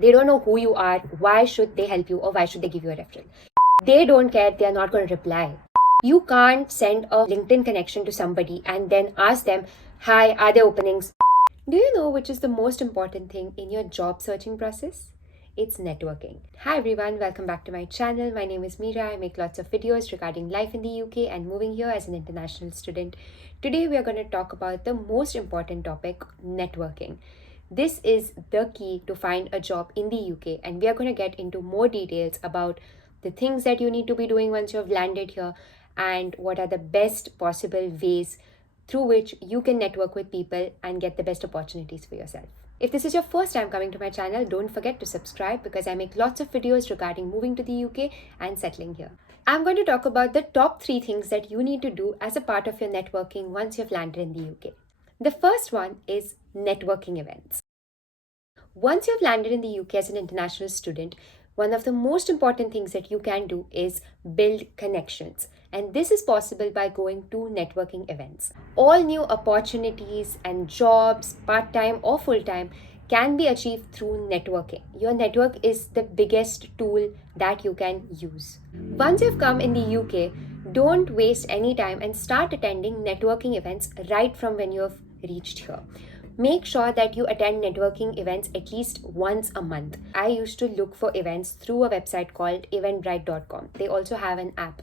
They don't know who you are. Why should they help you or why should they give you a referral? They don't care. They are not going to reply. You can't send a LinkedIn connection to somebody and then ask them, hi, are there openings? Do you know which is the most important thing in your job searching process? It's networking. Hi everyone, welcome back to my channel. My name is Meera. I make lots of videos regarding life in the UK and moving here as an international student. Today we are going to talk about the most important topic, networking. This is the key to find a job in the UK, and we are going to get into more details about the things that you need to be doing once you have landed here and what are the best possible ways through which you can network with people and get the best opportunities for yourself. If this is your first time coming to my channel, don't forget to subscribe because I make lots of videos regarding moving to the UK and settling here. I'm going to talk about the top 3 things that you need to do as a part of your networking once you've landed in the UK. The first one is networking events. Once you've landed in the UK as an international student, one of the most important things that you can do is build connections. And this is possible by going to networking events. All new opportunities and jobs, part time or full time, can be achieved through networking. Your network is the biggest tool that you can use. Once you've come in the UK, don't waste any time and start attending networking events right from when you have reached here. Make sure that you attend networking events at least once a month. I used to look for events through a website called eventbrite.com. They also have an app.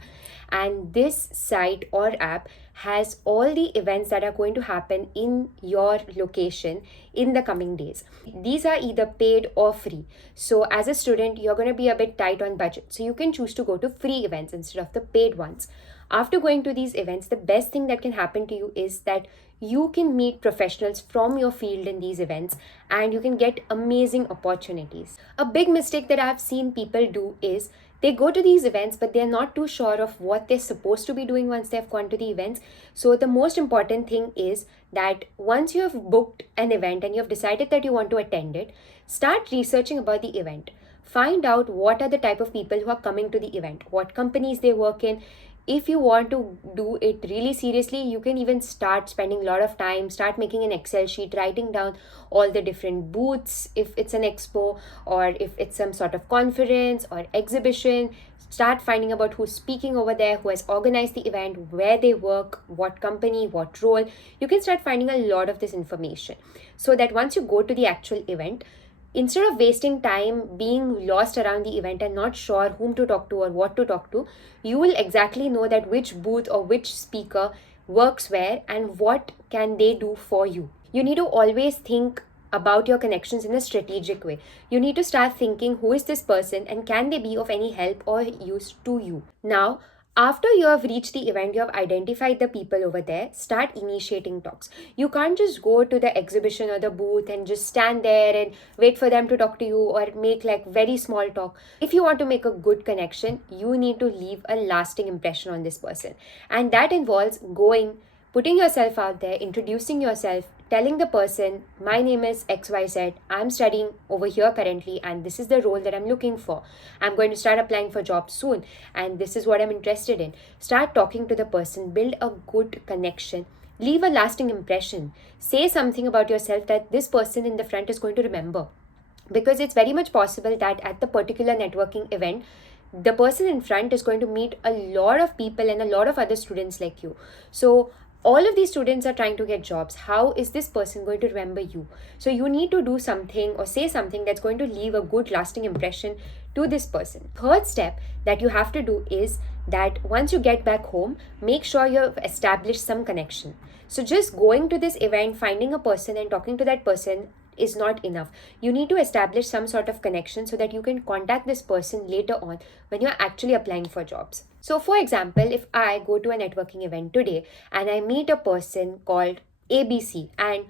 And this site or app has all the events that are going to happen in your location in the coming days. These are either paid or free. So as a student, you're going to be a bit tight on budget. So you can choose to go to free events instead of the paid ones. After going to these events, the best thing that can happen to you is that you can meet professionals from your field in these events and you can get amazing opportunities. A big mistake that I've seen people do is they go to these events but they're not too sure of what they're supposed to be doing once they've gone to the events. So the most important thing is that once you have booked an event and you have decided that you want to attend it, start researching about the event. Find out what are the type of people who are coming to the event, what companies they work in. If you want to do it really seriously, you can even start spending a lot of time, start making an Excel sheet, writing down all the different booths if it's an expo or if it's some sort of conference or exhibition. Start finding about who's speaking over there, who has organized the event, where they work, what company, what role. You can start finding a lot of this information so that once you go to the actual event, instead of wasting time being lost around the event and not sure whom to talk to or what to talk to, you will exactly know that which booth or which speaker works where and what can they do for you. You need to always think about your connections in a strategic way. You need to start thinking, who is this person and can they be of any help or use to you? Now, after you have reached the event, you have identified the people over there, start initiating talks. You can't just go to the exhibition or the booth and just stand there and wait for them to talk to you or make like very small talk. If you want to make a good connection, you need to leave a lasting impression on this person. And that involves going, putting yourself out there, introducing yourself, telling the person, my name is XYZ, I'm studying over here currently and this is the role that I'm looking for. I'm going to start applying for jobs soon and this is what I'm interested in. Start talking to the person, build a good connection, leave a lasting impression. Say something about yourself that this person in the front is going to remember. Because it's very much possible that at the particular networking event, the person in front is going to meet a lot of people and a lot of other students like you. So all of these students are trying to get jobs. How is this person going to remember you? So you need to do something or say something that's going to leave a good lasting impression to this person. Third step that you have to do is that once you get back home, make sure you have established some connection. So just going to this event, finding a person and talking to that person is not enough. You need to establish some sort of connection so that you can contact this person later on when you're actually applying for jobs. So for example, if I go to a networking event today and I meet a person called ABC and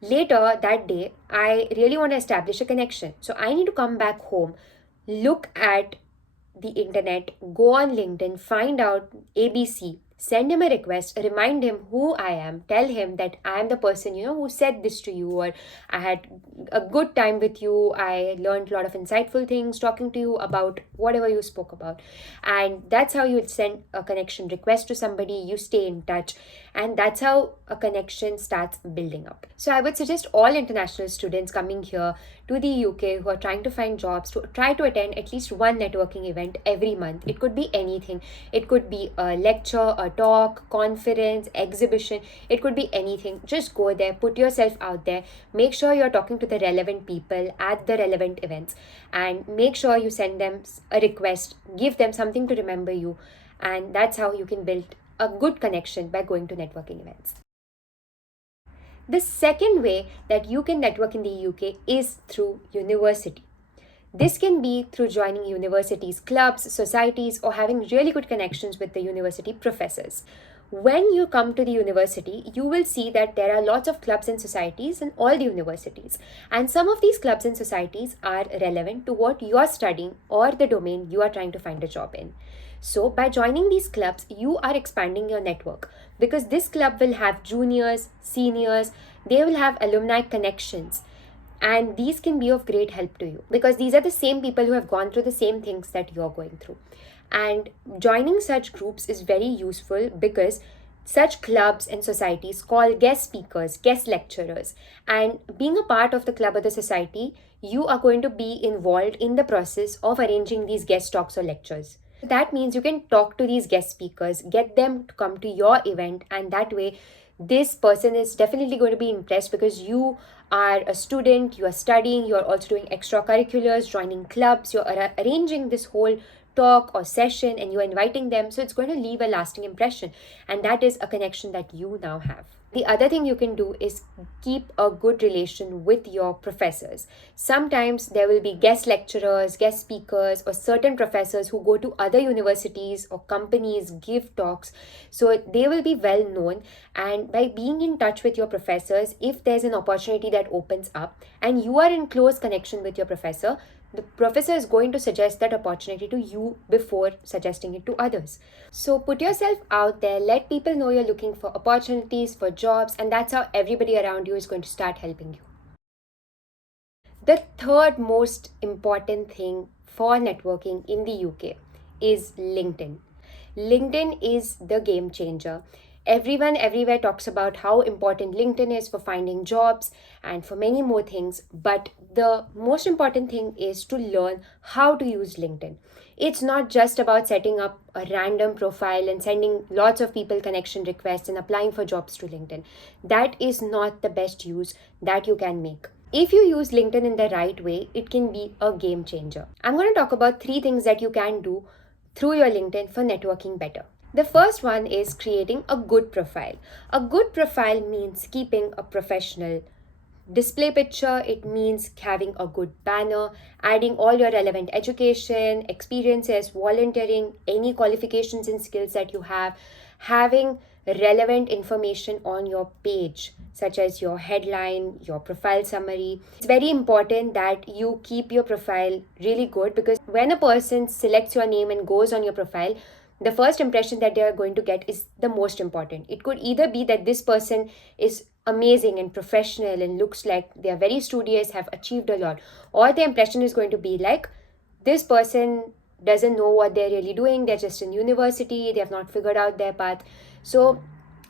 later that day I really want to establish a connection. So I need to come back home, look at the internet, go on LinkedIn, find out ABC, send him a request, remind him who I am, tell him that I am the person, who said this to you, or I had a good time with you, I learned a lot of insightful things talking to you about whatever you spoke about. And that's how you send a connection request to somebody, you stay in touch, and that's how a connection starts building up. So I would suggest all international students coming here to the UK who are trying to find jobs to try to attend at least one networking event every month. It could be anything. It could be a lecture, a talk, conference, exhibition. It could be anything. Just go there, put yourself out there, make sure you're talking to the relevant people at the relevant events, and make sure you send them a request, give them something to remember you, and that's how you can build a good connection by going to networking events. The second way that you can network in the UK is through university. This can be through joining universities, clubs, societies, or having really good connections with the university professors. When you come to the university, you will see that there are lots of clubs and societies in all the universities. And some of these clubs and societies are relevant to what you are studying or the domain you are trying to find a job in. So, by joining these clubs, you are expanding your network because this club will have juniors, seniors, they will have alumni connections. And these can be of great help to you because these are the same people who have gone through the same things that you're going through. And joining such groups is very useful because such clubs and societies call guest speakers, guest lecturers. And being a part of the club or the society, you are going to be involved in the process of arranging these guest talks or lectures. That means you can talk to these guest speakers, get them to come to your event, and that way this person is definitely going to be impressed because you are a student, you are studying, you are also doing extracurriculars, joining clubs, you're arranging this whole talk or session and you're inviting them. So it's going to leave a lasting impression, and that is a connection that you now have. The other thing you can do is keep a good relation with your professors. Sometimes there will be guest lecturers, guest speakers, or certain professors who go to other universities or companies, give talks. So they will be well known. And by being in touch with your professors, if there's an opportunity that opens up and you are in close connection with your professor, the professor is going to suggest that opportunity to you before suggesting it to others. So put yourself out there, let people know you're looking for opportunities, for jobs, and that's how everybody around you is going to start helping you. The third most important thing for networking in the UK is LinkedIn. LinkedIn is the game changer. Everyone everywhere talks about how important LinkedIn is for finding jobs and for many more things. But the most important thing is to learn how to use LinkedIn. It's not just about setting up a random profile and sending lots of people connection requests and applying for jobs to LinkedIn. That is not the best use that you can make. If you use LinkedIn in the right way, it can be a game changer. I'm going to talk about 3 things that you can do through your LinkedIn for networking better. The first one is creating a good profile. A good profile means keeping a professional display picture. It means having a good banner, adding all your relevant education, experiences, volunteering, any qualifications and skills that you have, having relevant information on your page, such as your headline, your profile summary. It's very important that you keep your profile really good because when a person selects your name and goes on your profile, the first impression that they are going to get is the most important. It could either be that this person is amazing and professional and looks like they are very studious, have achieved a lot, or the impression is going to be like this person doesn't know what they're really doing, they're just in university, they have not figured out their path. So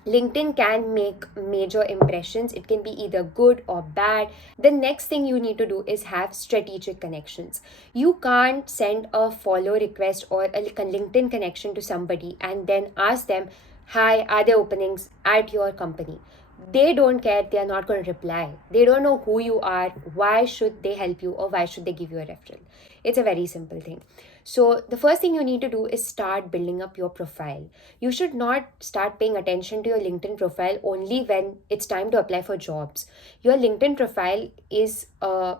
LinkedIn can make major impressions. It can be either good or bad. The next thing you need to do is have strategic connections. You can't send a follow request or a LinkedIn connection to somebody and then ask them, hi, are there openings at your company? They don't care. They are not going to reply. They don't know who you are. Why should they help you or why should they give you a referral? It's a very simple thing. So the first thing you need to do is start building up your profile. You should not start paying attention to your LinkedIn profile only when it's time to apply for jobs. Your LinkedIn profile is a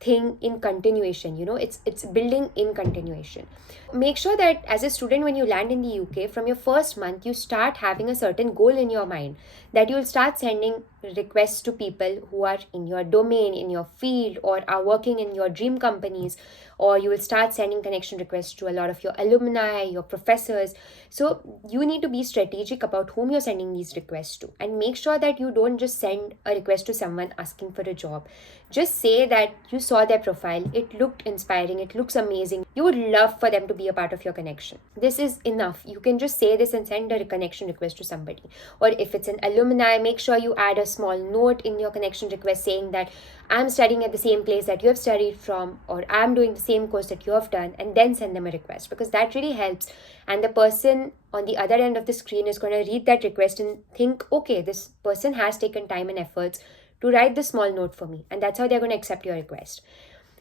thing in continuation. It's building in continuation. Make sure that as a student, when you land in the UK, from your first month, you start having a certain goal in your mind, that you'll start sending requests to people who are in your domain, in your field, or are working in your dream companies, or you will start sending connection requests to a lot of your alumni, your professors. So you need to be strategic about whom you're sending these requests to, and make sure that you don't just send a request to someone asking for a job. Just say that you saw their profile, it looked inspiring, it looks amazing, you would love for them to be a part of your connection. This is enough. You can just say this and send a connection request to somebody. Or if it's an alumni, make sure you add a small note in your connection request saying that I'm studying at the same place that you have studied from, or I'm doing the same course that you have done, and then send them a request, because that really helps. And the person on the other end of the screen is going to read that request and think, okay, this person has taken time and efforts to write this small note for me, and that's how they're going to accept your request.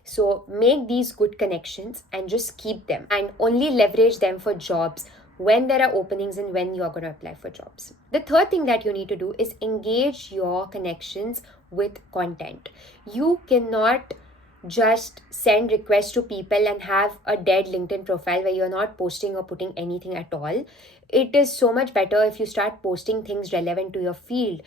So make these good connections and just keep them, and only leverage them for jobs when there are openings and when you're going to apply for jobs. The third thing that you need to do is engage your connections with content. You cannot just send requests to people and have a dead LinkedIn profile where you're not posting or putting anything at all. It is so much better if you start posting things relevant to your field.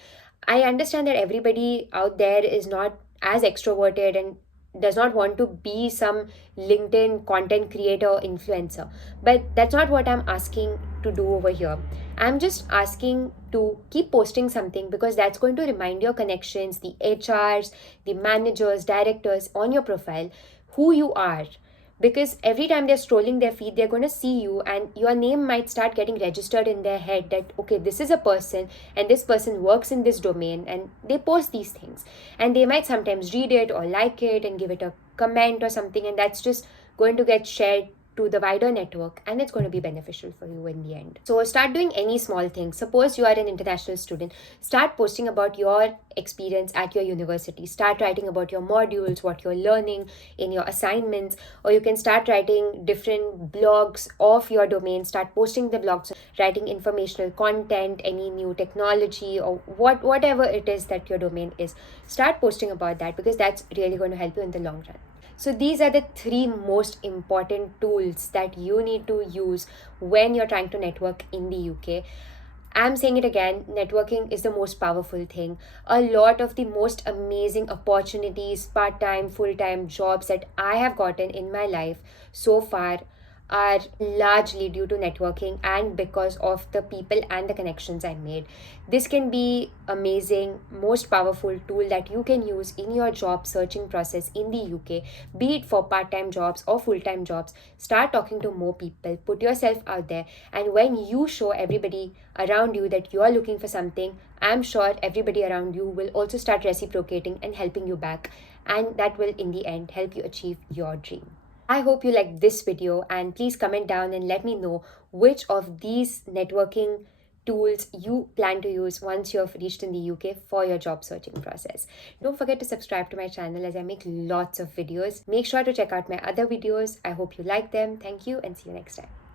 I understand that everybody out there is not as extroverted and does not want to be some LinkedIn content creator influencer. But that's not what I'm asking to do over here. I'm just asking to keep posting something, because that's going to remind your connections, the HRs, the managers, directors on your profile who you are. Because every time they're scrolling their feed, they're going to see you, and your name might start getting registered in their head that, okay, this is a person and this person works in this domain, and they post these things, and they might sometimes read it or like it and give it a comment or something, and that's just going to get shared to the wider network, and it's going to be beneficial for you in the end. So start doing any small thing. Suppose you are an international student, start posting about your experience at your university. Start writing about your modules, what you're learning in your assignments, or you can start writing different blogs of your domain. Start posting the blogs, writing informational content, any new technology, or whatever it is that your domain is. Start posting about that, because that's really going to help you in the long run. So these are the 3 most important tools that you need to use when you're trying to network in the UK. I'm saying it again, networking is the most powerful thing. A lot of the most amazing opportunities, part-time, full-time jobs that I have gotten in my life so far are largely due to networking and because of the people and the connections I made. This can be amazing, most powerful tool that you can use in your job searching process in the UK, be it for part-time jobs or full-time jobs. Start talking to more people, put yourself out there, and when you show everybody around you that you are looking for something, I'm sure everybody around you will also start reciprocating and helping you back, and that will in the end help you achieve your dream. I hope you liked this video, and please comment down and let me know which of these networking tools you plan to use once you have reached in the UK for your job searching process. Don't forget to subscribe to my channel as I make lots of videos. Make sure to check out my other videos. I hope you like them. Thank you and see you next time.